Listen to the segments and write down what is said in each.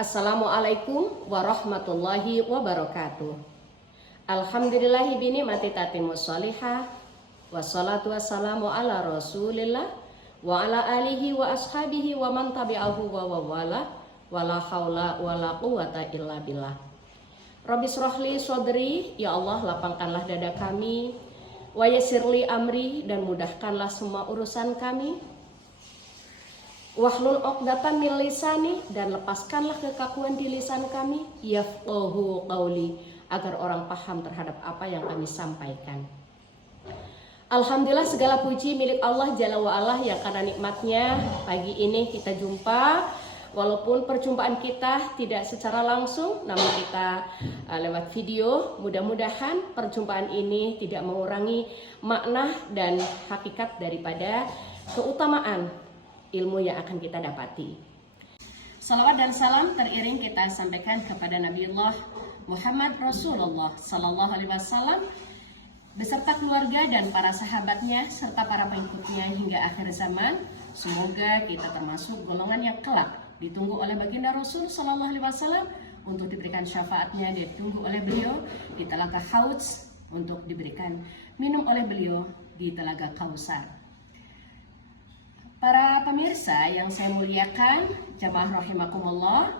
Assalamualaikum warahmatullahi wabarakatuh. Alhamdulillahi binikmati tatimmus sholihah. Wassalatu wassalamu ala rasulillah wa ala alihi wa ashabihi wa man tabi'ahu wa wala wala haula wala quwata illa billah. Rabbi shrahli shodri, ya Allah lapangkanlah dada kami, wa yassirli amri, dan mudahkanlah semua urusan kami. Wahlul 'uqdatam min lisani, dan lepaskanlah kekakuan di lisan kami, yafqahu qauli, agar orang paham terhadap apa yang kami sampaikan. Alhamdulillah, segala puji milik Allah Jalla wa'ala yang karena nikmatnya pagi ini kita jumpa. Walaupun perjumpaan kita tidak secara langsung, namun kita lewat video. Mudah-mudahan perjumpaan ini tidak mengurangi makna dan hakikat daripada keutamaan ilmu yang akan kita dapati. Salawat dan salam teriring kita sampaikan kepada Nabiullah Muhammad Rasulullah Sallallahu Alaihi Wasallam beserta keluarga dan para sahabatnya serta para pengikutnya hingga akhir zaman. Semoga kita termasuk golongan yang kelak ditunggu oleh baginda Rasul Sallallahu Alaihi Wasallam untuk diberikan syafaatnya, ditunggu oleh beliau di Telaga Hauts untuk diberikan minum oleh beliau di Telaga Kausar. Para pemirsa yang saya muliakan, jamaah rahimakumullah,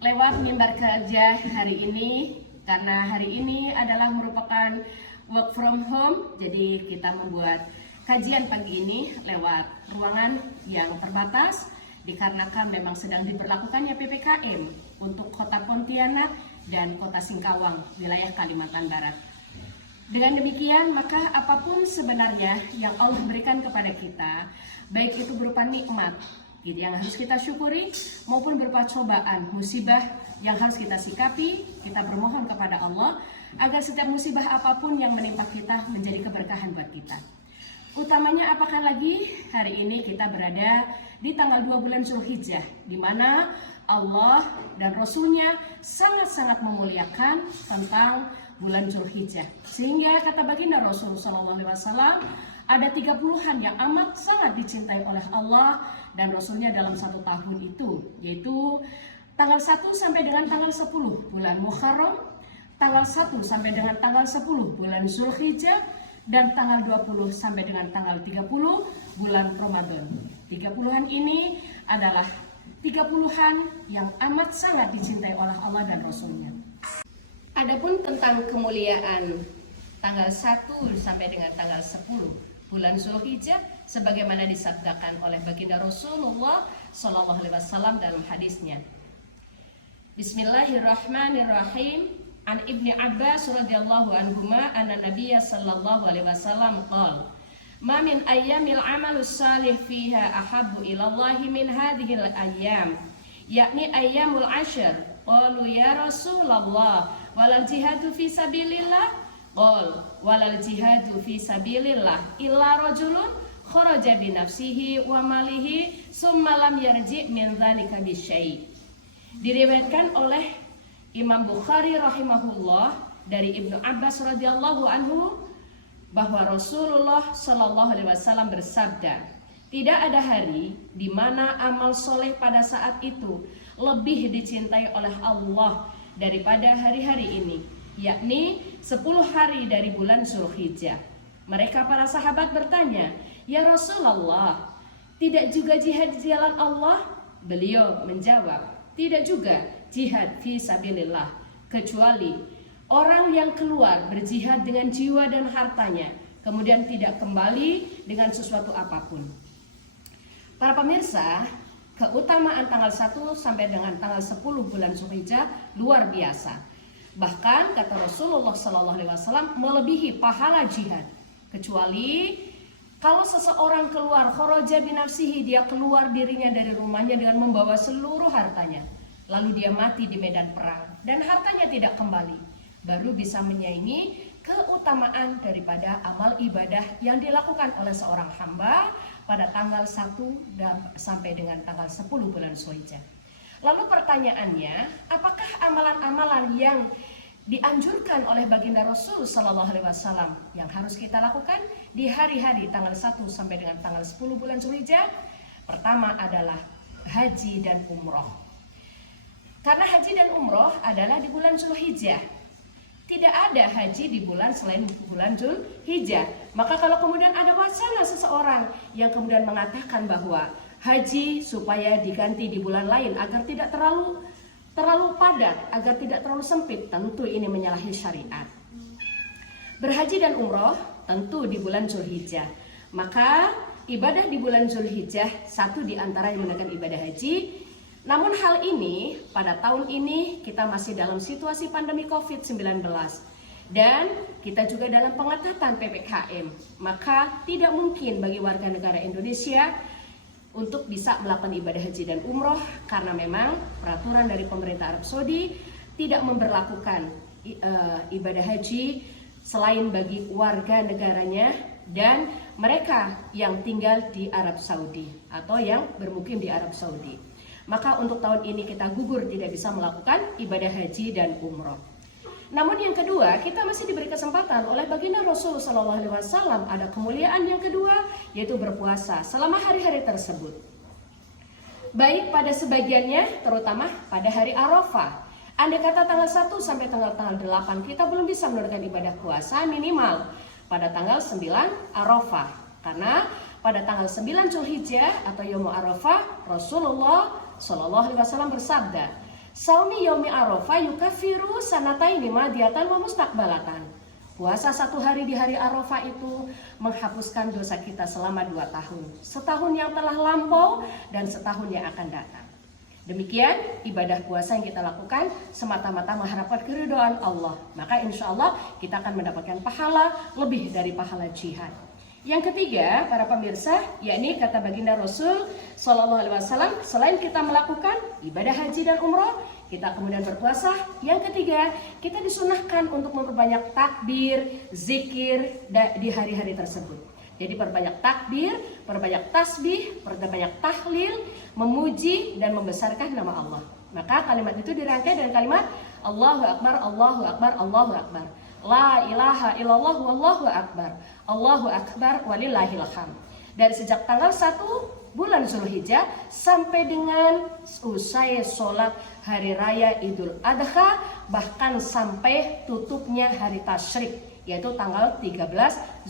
lewat mimbar kerja hari ini, karena hari ini adalah merupakan work from home, jadi kita membuat kajian pagi ini lewat ruangan yang terbatas, dikarenakan memang sedang diberlakukannya PPKM untuk kota Pontianak dan kota Singkawang, wilayah Kalimantan Barat. Dengan demikian, maka apapun sebenarnya yang Allah berikan kepada kita, baik itu berupa nikmat yang harus kita syukuri, maupun berupa cobaan, musibah yang harus kita sikapi, kita bermohon kepada Allah agar setiap musibah apapun yang menimpa kita menjadi keberkahan buat kita. Utamanya apakah lagi hari ini kita berada di tanggal 2 bulan Zulhijjah, di mana Allah dan Rasulnya sangat-sangat memuliakan tentang bulan Zulhijjah, sehingga kata baginda Rasul SAW ada 30-an yang amat sangat dicintai oleh Allah dan Rasulnya dalam satu tahun itu, yaitu tanggal 1 sampai dengan tanggal 10 bulan Muharram, tanggal 1 sampai dengan tanggal 10 bulan Zulhijjah, dan tanggal 20 sampai dengan tanggal 30 bulan Ramadan. 30-an ini adalah 30-an yang amat sangat dicintai oleh Allah dan Rasulnya. Adapun tentang kemuliaan tanggal 1 sampai dengan tanggal 10 bulan Zulhijjah, sebagaimana disabdakan oleh baginda Rasulullah Sallallahu Alaihi Wasallam dalam hadisnya. Bismillahirrahmanirrahim. An Ibni Abbas radhiyallahu anhuma anna Nabiyya sallallahu alaihi wasallam qala ma min ayyamil amalus salih fiha ahabbu ilallahi min hadhil ayyam, yakni ayyamul ashr. Qalu ya Rasulullah walal jihadu fi sabilillah? Qal walal jihadu fi sabilillah illa rajulun kharaja bi nafsihi wa malihi summa lam yarji min dzalika bi syai'. Diriwayatkan oleh Imam Bukhari rahimahullah dari Ibnu Abbas radhiyallahu anhu bahwa Rasulullah Shallallahu Alaihi Wasallam bersabda, tidak ada hari di mana amal soleh pada saat itu lebih dicintai oleh Allah daripada hari-hari ini, yakni 10 hari dari bulan Zulhijjah. Mereka para sahabat bertanya, ya Rasulullah, tidak juga jihad di jalan Allah? Beliau menjawab, tidak juga jihad fi sabilillah, kecuali orang yang keluar berjihad dengan jiwa dan hartanya, kemudian tidak kembali dengan sesuatu apapun. Para pemirsa, keutamaan tanggal 1 sampai dengan tanggal 10 bulan Zulhijjah luar biasa. Bahkan kata Rasulullah Sallallahu Alaihi Wasallam melebihi pahala jihad. Kecuali kalau seseorang keluar kharaja binafsihi, dia keluar dirinya dari rumahnya dengan membawa seluruh hartanya, lalu dia mati di medan perang dan hartanya tidak kembali, baru bisa menyaingi keutamaan daripada amal ibadah yang dilakukan oleh seorang hamba pada tanggal 1 sampai dengan tanggal 10 bulan Zulhijjah. Lalu pertanyaannya, apakah amalan-amalan yang dianjurkan oleh baginda Rasul Sallallahu Alaihi Wasallam yang harus kita lakukan di hari-hari tanggal 1 sampai dengan tanggal 10 bulan Zulhijjah? Pertama adalah haji dan umroh. Karena haji dan umroh adalah di bulan Zulhijjah. Tidak ada haji di bulan selain bulan Zulhijjah. Maka kalau kemudian ada wacana seseorang yang kemudian mengatakan bahwa haji supaya diganti di bulan lain agar tidak terlalu padat, agar tidak terlalu sempit, tentu ini menyalahi syariat. Berhaji dan umroh tentu di bulan Zulhijjah. Maka ibadah di bulan Zulhijjah satu di antara yang merupakan ibadah haji. Namun hal ini pada tahun ini kita masih dalam situasi pandemi COVID-19 dan kita juga dalam pengetatan PPKM. Maka tidak mungkin bagi warga negara Indonesia untuk bisa melakukan ibadah haji dan umroh karena memang peraturan dari pemerintah Arab Saudi tidak memberlakukan ibadah haji selain bagi warga negaranya dan mereka yang tinggal di Arab Saudi atau yang bermukim di Arab Saudi. Maka untuk tahun ini kita gugur tidak bisa melakukan ibadah haji dan umroh. Namun yang kedua, kita masih diberi kesempatan oleh baginda Rasul SAW, ada kemuliaan yang kedua yaitu berpuasa selama hari-hari tersebut. Baik pada sebagiannya terutama pada hari Arafah. Andai kata tanggal 1 sampai tanggal 8 kita belum bisa menunaikan ibadah puasa minimal pada tanggal 9 Arafah. Karena pada tanggal 9 Zulhijjah atau Yaumul Arafah Rasulullah Shallallahu Alaihi Wasallam bersabda, "Saumi yaumi Arafah yukaffiru sanataini madiyatan wa mustaqbalatan." Puasa satu hari di hari Arafah itu menghapuskan dosa kita selama 2 tahun. Setahun yang telah lampau dan setahun yang akan datang. Demikian ibadah puasa yang kita lakukan semata-mata mengharapkan keridhaan Allah. Maka insya Allah kita akan mendapatkan pahala lebih dari pahala jihad. Yang ketiga, para pemirsa, yakni kata baginda Rasul Shallallahu Alaihi Wasallam, selain kita melakukan ibadah haji dan umroh, kita kemudian berpuasa. Yang ketiga, kita disunahkan untuk memperbanyak takbir, zikir di hari-hari tersebut. Jadi perbanyak takbir, perbanyak tasbih, perbanyak tahlil, memuji dan membesarkan nama Allah. Maka kalimat itu dirangkai dengan kalimat Allahu Akbar, Allahu Akbar, Allahu Akbar. La ilaha illallah wallahu akbar. Allahu akbar walillahil hamd. Dari sejak tanggal 1 bulan Zulhijjah sampai dengan usai sholat hari raya Idul Adha, bahkan sampai tutupnya hari tasyrik yaitu tanggal 13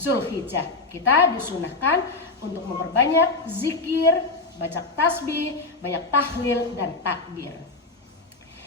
Zulhijjah. Kita disunahkan untuk memperbanyak zikir, baca tasbih, banyak tahlil dan takbir.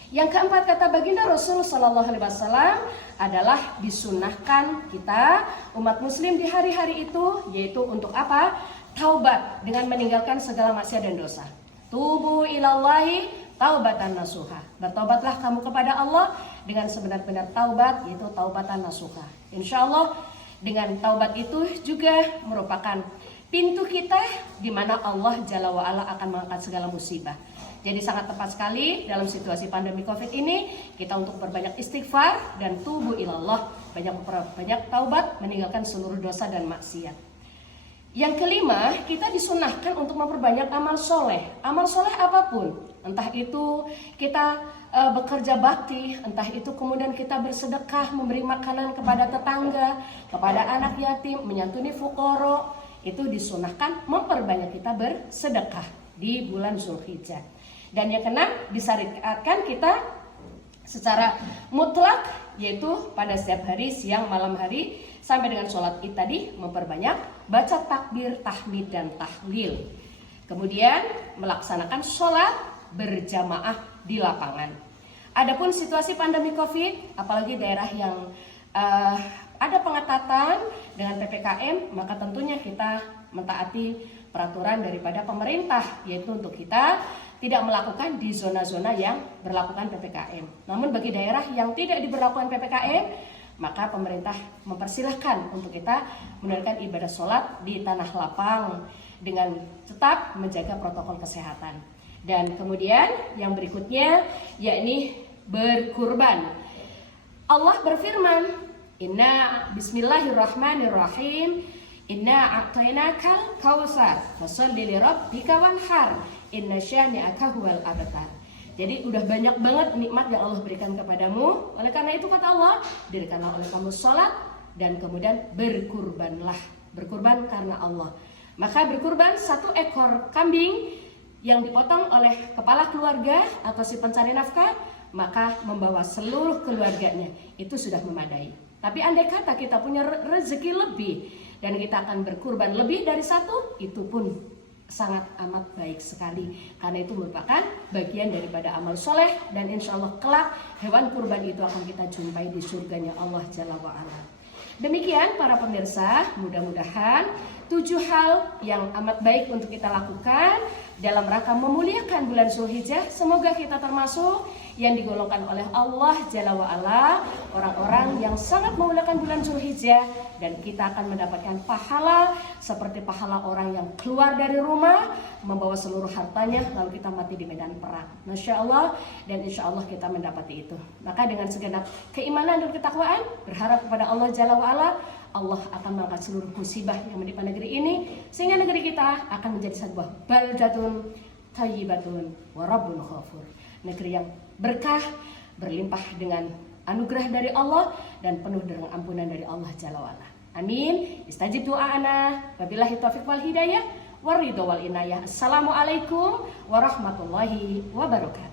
Yang keempat, kata baginda Rasul Sallallahu Alaihi Wasallam adalah disunahkan kita umat muslim di hari-hari itu yaitu untuk apa? Taubat dengan meninggalkan segala maksiat dan dosa. Tubu ilallahi taubatan nasuha. Bertaubatlah kamu kepada Allah dengan sebenar-benar taubat, yaitu taubatan nasuha. Insya Allah dengan taubat itu juga merupakan pintu kita di mana Allah Jalla wa'ala akan mengangkat segala musibah. Jadi sangat tepat sekali dalam situasi pandemi COVID ini kita untuk berbanyak istighfar dan tubu ilallah, banyak taubat, meninggalkan seluruh dosa dan maksiat. Yang kelima, kita disunahkan untuk memperbanyak amal soleh. Amal soleh apapun, entah itu kita bekerja bakti, entah itu kemudian kita bersedekah, memberi makanan kepada tetangga, kepada anak yatim, menyantuni fuqara, itu disunahkan memperbanyak kita bersedekah di bulan Zulhijjah. Dan yang keenam, disyariatkan kita secara mutlak yaitu pada setiap hari, siang, malam hari sampai dengan sholat id tadi memperbanyak baca takbir, tahmid dan tahlil. Kemudian melaksanakan sholat berjamaah di lapangan. Adapun situasi pandemi COVID, apalagi daerah yang ada pengetatan dengan PPKM, maka tentunya kita mentaati peraturan daripada pemerintah, yaitu untuk kita tidak melakukan di zona-zona yang berlakukan PPKM. Namun bagi daerah yang tidak diberlakukan PPKM, maka pemerintah mempersilahkan untuk kita menunaikan ibadah sholat di tanah lapang dengan tetap menjaga protokol kesehatan. Dan kemudian yang berikutnya yakni berkurban. Allah berfirman, Inna bismillahirrahmanirrahim, Inna a'tainakal kautsar, fasholli lirabbika wanhar, inna syani'aka huwal abtar. Jadi udah banyak banget nikmat yang Allah berikan kepadamu. Oleh karena itu kata Allah, dirikanlah oleh kamu sholat dan kemudian berkurbanlah. Berkurban karena Allah. Maka berkurban 1 ekor kambing yang dipotong oleh kepala keluarga atau si pencari nafkah, maka membawa seluruh keluarganya itu sudah memadai. Tapi andai kata kita punya rezeki lebih dan kita akan berkurban lebih dari satu, itu pun sangat amat baik sekali, karena itu merupakan bagian daripada amal soleh, dan insya Allah kelak hewan kurban itu akan kita jumpai di surganya Allah Jalla wa'ala. Demikian para pemirsa, mudah-mudahan 7 hal yang amat baik untuk kita lakukan dalam rangka memuliakan bulan Zulhijjah, semoga kita termasuk yang digolongkan oleh Allah Jalla wa'ala orang-orang yang sangat memuliakan bulan Zulhijjah, dan kita akan mendapatkan pahala seperti pahala orang yang keluar dari rumah membawa seluruh hartanya lalu kita mati di medan perang. Masya Allah, dan insya Allah kita mendapati itu. Maka dengan segenap keimanan dan ketakwaan, berharap kepada Allah Jalla wa'ala, Allah akan mengangkat seluruh musibah yang menimpa negeri ini, sehingga negeri kita akan menjadi sebuah baldatun thayyibatun wa rabbun ghafur, negeri yang berkah, berlimpah dengan anugerah dari Allah dan penuh dengan ampunan dari Allah Jalla wa'ala. Amin. Istajib doa'ana. Wabillahi taufiq wal hidayah waridho wal inayah. Assalamualaikum warahmatullahi wabarakatuh.